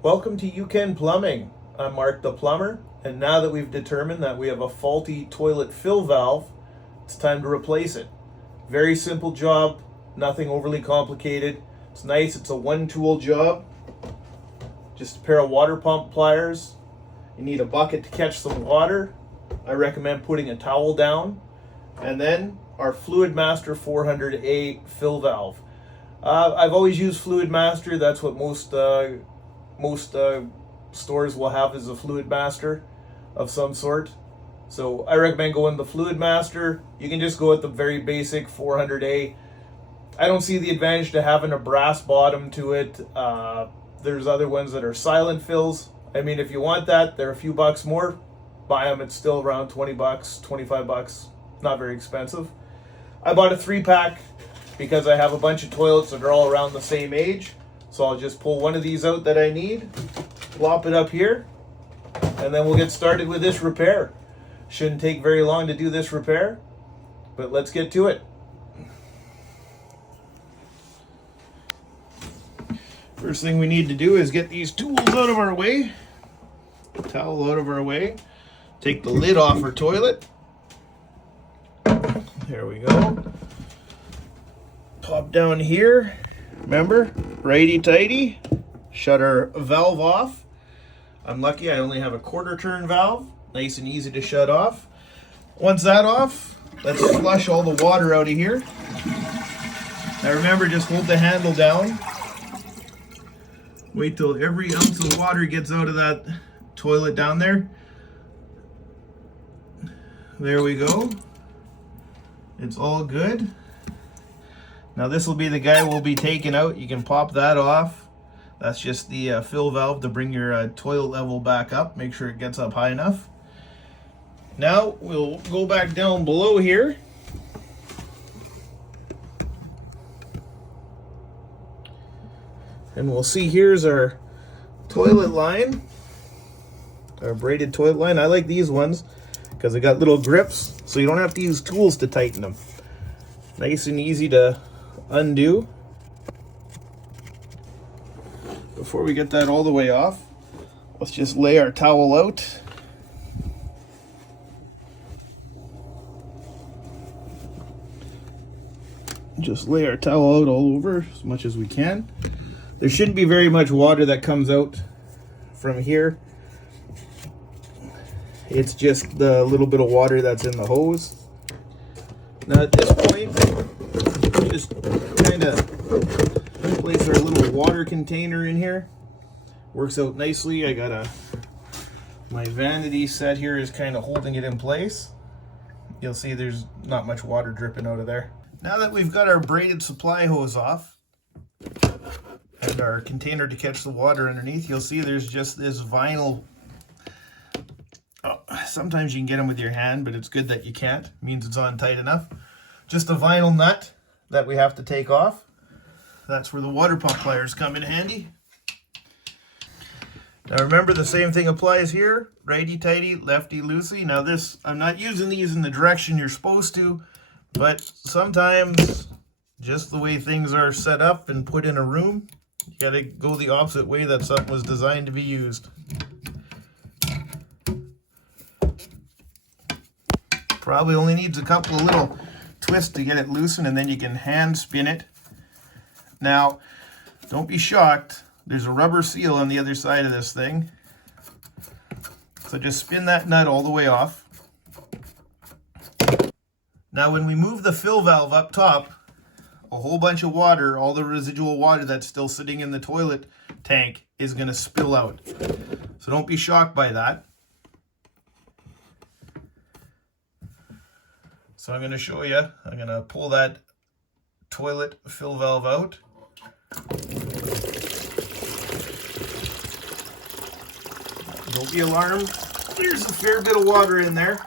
Welcome to UCAN Plumbing. I'm Mark the plumber, and now that we've determined that we have a faulty toilet fill valve, it's time to replace it. Very simple job, nothing overly complicated. It's nice, it's a one-tool job. Just a pair of water pump pliers. You need a bucket to catch some water. I recommend putting a towel down. And then our Fluid Master 400A fill valve. I've always used Fluid Master. That's what most stores will have, is a Fluid Master of some sort. So I recommend going the Fluid Master. You can just go with the very basic 400A. I don't see the advantage to having a brass bottom to it. There's other ones that are silent fills. I mean, if you want that, they're a few bucks more. Buy them. It's still around 20 bucks, 25 bucks. Not very expensive. I bought a 3-pack because I have a bunch of toilets that are all around the same age. So I'll just pull one of these out that I need, plop it up here, and then we'll get started with this repair. Shouldn't take very long to do this repair, but let's get to it. First thing we need to do is get these tools out of our way, towel out of our way, take the lid off our toilet. There we go. Pop down here. Remember, righty-tighty. Shut our valve off. I'm lucky I only have a quarter turn valve. Nice and easy to shut off. Once that's off, let's flush all the water out of here. Now remember, just hold the handle down. Wait till every ounce of water gets out of that toilet down there. There we go. It's all good. Now this will be the guy we'll be taking out. You can pop that off. That's just the fill valve to bring your toilet level back up. Make sure it gets up high enough. Now we'll go back down below here. And we'll see, here's our toilet line. Our braided toilet line. I like these ones because they got little grips, so you don't have to use tools to tighten them. Nice and easy to undo. Before we get that all the way off, let's just lay our towel out. Just lay our towel out all over as much as we can. There shouldn't be very much water that comes out from here. It's just the little bit of water that's in the hose. Now at this point, just kind of place our little water container in here. Works out nicely. I got my vanity set here is kind of holding it in place. You'll see there's not much water dripping out of there. Now that we've got our braided supply hose off and our container to catch the water underneath, you'll see there's just this vinyl. Sometimes you can get them with your hand, but it's good that you can't. It means it's on tight enough. Just a vinyl nut that we have to take off. That's where the water pump pliers come in handy. Now remember, the same thing applies here. Righty-tighty, lefty-loosey. Now this, I'm not using these in the direction you're supposed to, but sometimes just the way things are set up and put in a room, you gotta go the opposite way that something was designed to be used. Probably only needs a couple of little twists to get it loosened, and then you can hand spin it. Now, don't be shocked. There's a rubber seal on the other side of this thing. So just spin that nut all the way off. Now when we move the fill valve up top, a whole bunch of water, all the residual water that's still sitting in the toilet tank, is going to spill out. So don't be shocked by that. So I'm going to show you. I'm going to pull that toilet fill valve out. Don't be alarmed. There's a fair bit of water in there.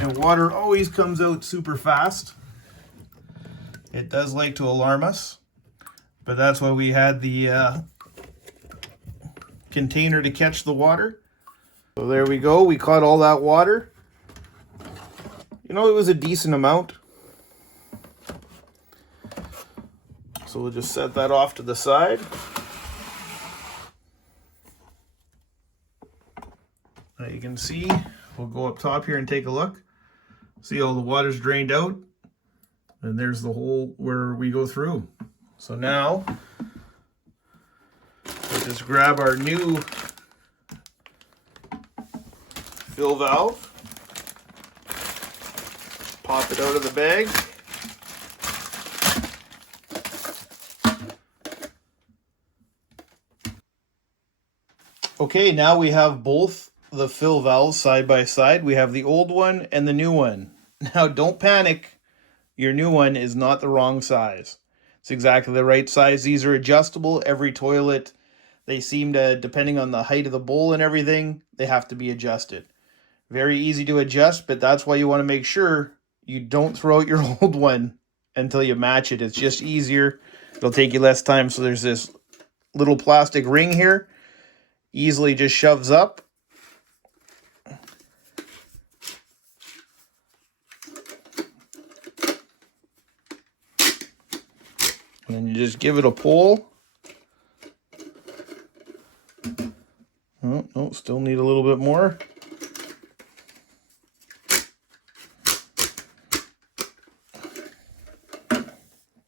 And water always comes out super fast. It does like to alarm us, but that's why we had the container to catch the water. So there we go. We caught all that water. You know, it was a decent amount. So we'll just set that off to the side. you can see, we'll go up top here and take a look. See, all the water's drained out, and there's the hole where we go through. So now we'll just grab our new fill valve, pop it out of the bag. Okay, now we have both the fill valves side by side. We have the old one and the new one. Now don't panic, your new one is not the wrong size. It's exactly the right size. These are adjustable. Every toilet, they seem to, depending on the height of the bowl and everything, they have to be adjusted. Very easy to adjust, but that's why you want to make sure you don't throw out your old one until you match it. It's just easier. It'll take you less time. So there's this little plastic ring here. Easily just shoves up. And then you just give it a pull. Oh, no, still need a little bit more.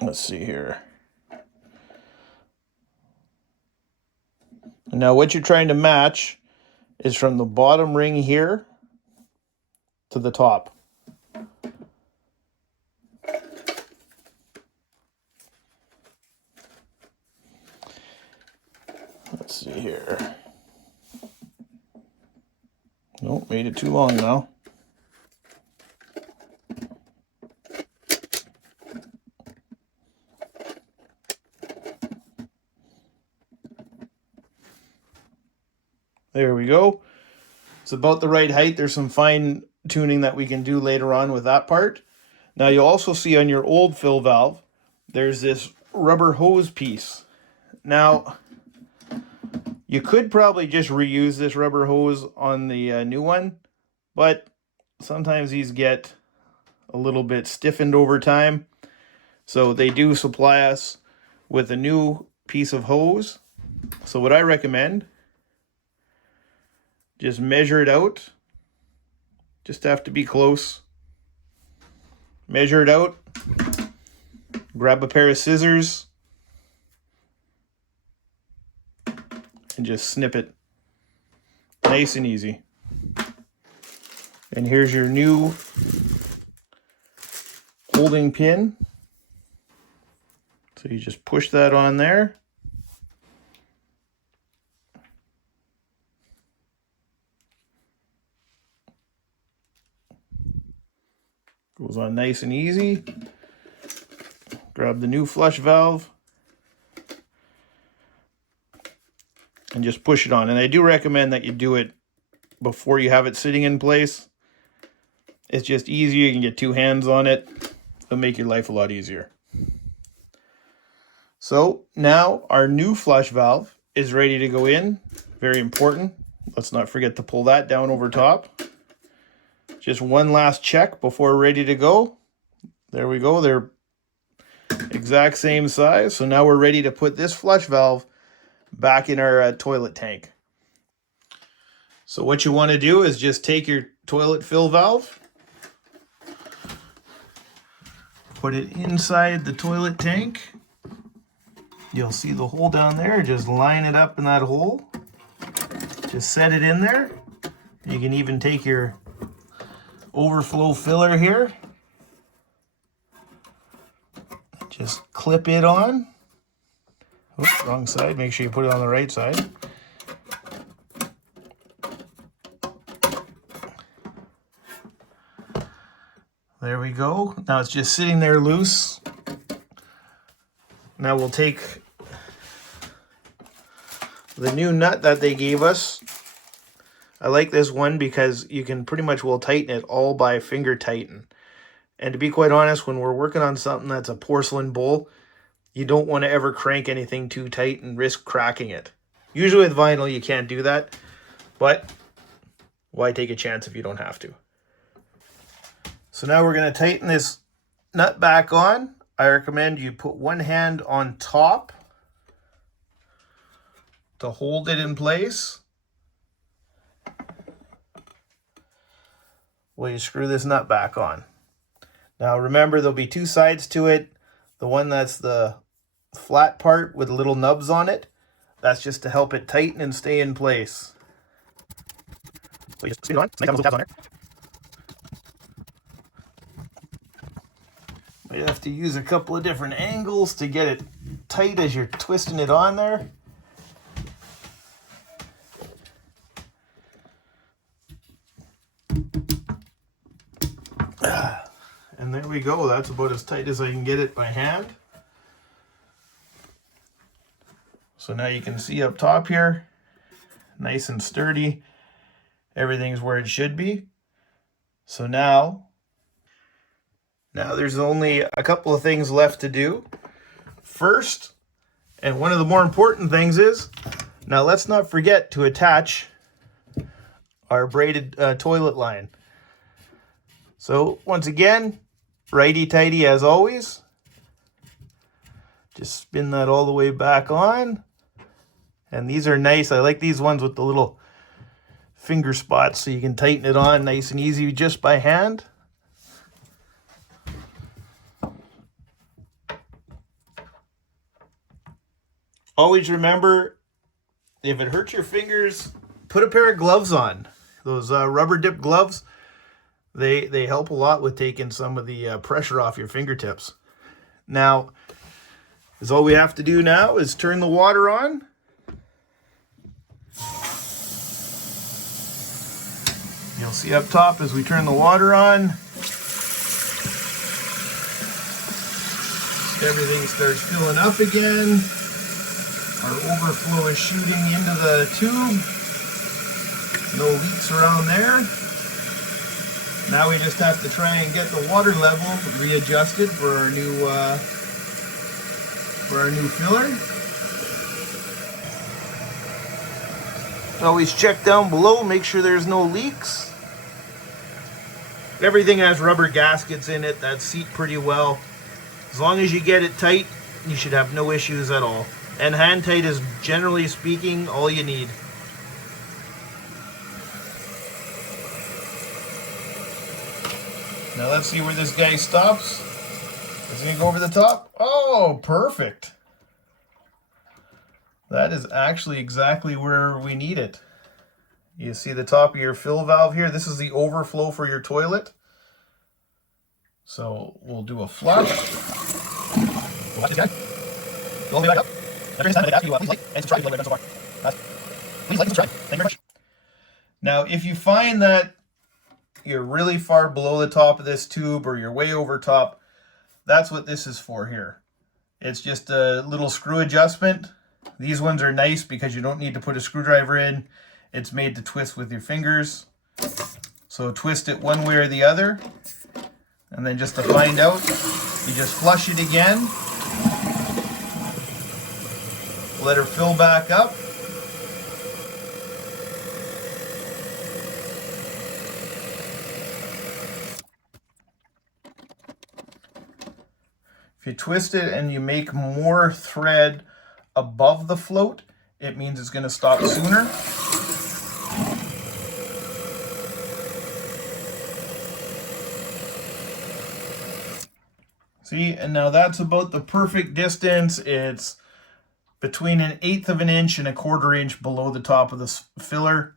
Let's see here. Now what you're trying to match is from the bottom ring here to the top. Let's see here. Nope, made it too long now. There we go. It's about the right height. There's some fine tuning that we can do later on with that part. Now you'll also see on your old fill valve, there's this rubber hose piece. Now, you could probably just reuse this rubber hose on the new one, but sometimes these get a little bit stiffened over time. So they do supply us with a new piece of hose. So what I recommend, just measure it out. Just have to be close. Measure it out. Grab a pair of scissors. And just snip it. Nice and easy. And here's your new holding pin. So you just push that on there. Goes on nice and easy. Grab the new flush valve and just push it on. And I do recommend that you do it before you have it sitting in place. It's just easier. You can get two hands on it. It'll make your life a lot easier. So now our new flush valve is ready to go in. Very important. Let's not forget to pull that down over top. Just one last check before we're ready to go. There we go. They're exact same size. So now we're ready to put this flush valve back in our toilet tank. So what you want to do is just take your toilet fill valve, put it inside the toilet tank. You'll see the hole down there. Just line it up in that hole. Just set it in there. You can even take your overflow filler here. Just clip it on. Oops, wrong side. Make sure you put it on the right side. There we go. Now it's just sitting there loose. Now we'll take the new nut that they gave us. I like this one because you can pretty much will tighten it all by finger tighten. And to be quite honest, when we're working on something that's a porcelain bowl, you don't want to ever crank anything too tight and risk cracking it. Usually with vinyl, you can't do that, but why take a chance if you don't have to? So now we're going to tighten this nut back on. I recommend you put one hand on top to hold it in place. Well, you screw this nut back on. Now remember, there'll be two sides to it. The one that's the flat part with little nubs on it, that's just to help it tighten and stay in place. So you just spin it on, snake those tabs on there. You have to use a couple of different angles to get it tight as you're twisting it on there. And there we go. That's about as tight as I can get it by hand. So now you can see up top here, nice and sturdy. Everything's where it should be. So now there's only a couple of things left to do. First, and one of the more important things is, now let's not forget to attach our braided toilet line. So once again, righty-tighty as always. Just spin that all the way back on. And these are nice. I like these ones with the little finger spots so you can tighten it on nice and easy just by hand. Always remember, if it hurts your fingers, put a pair of gloves on. Those rubber dip gloves, they help a lot with taking some of the pressure off your fingertips. Now, all we have to do now is turn the water on. You'll see up top as we turn the water on, everything starts filling up again. Our overflow is shooting into the tube. No leaks around there. Now we just have to try and get the water level readjusted for our new filler. Always check down below, make sure there's no leaks. Everything has rubber gaskets in it that seat pretty well. As long as you get it tight, you should have no issues at all. And hand tight is, generally speaking, all you need. Now let's see where this guy stops. Is he gonna go over the top? Oh, perfect. That is actually exactly where we need it. You see the top of your fill valve here? This is the overflow for your toilet. So we'll do a flush. Watch this guy. Go all the way back up. Please like and subscribe if you like so far. Please like and subscribe. Thank you very much. Now, if you find that you're really far below the top of this tube or you're way over top, that's what this is for here. It's just a little screw adjustment. These ones are nice because you don't need to put a screwdriver in. It's made to twist with your fingers. So twist it one way or the other. And then just to find out, you just flush it again. Let her fill back up. If you twist it and you make more thread above the float, it means it's going to stop sooner. See, and now that's about the perfect distance. It's between 1/8 of an inch and 1/4 inch below the top of this filler.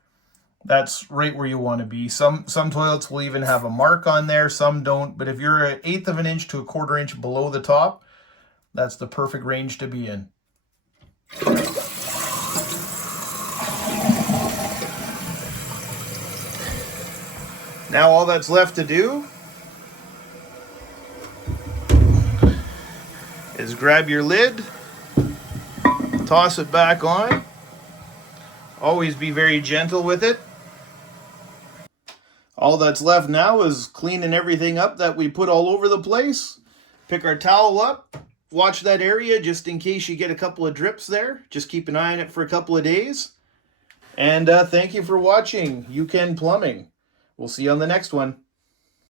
That's right where you want to be. Some toilets will even have a mark on there, some don't. But if you're 1/8 of an inch to 1/4 inch below the top, that's the perfect range to be in. Now all that's left to do is grab your lid, toss it back on. Always be very gentle with it. All that's left now is cleaning everything up that we put all over the place. Pick our towel up, watch that area just in case you get a couple of drips there. Just keep an eye on it for a couple of days. And thank you for watching You Can Plumbing. We'll see you on the next one.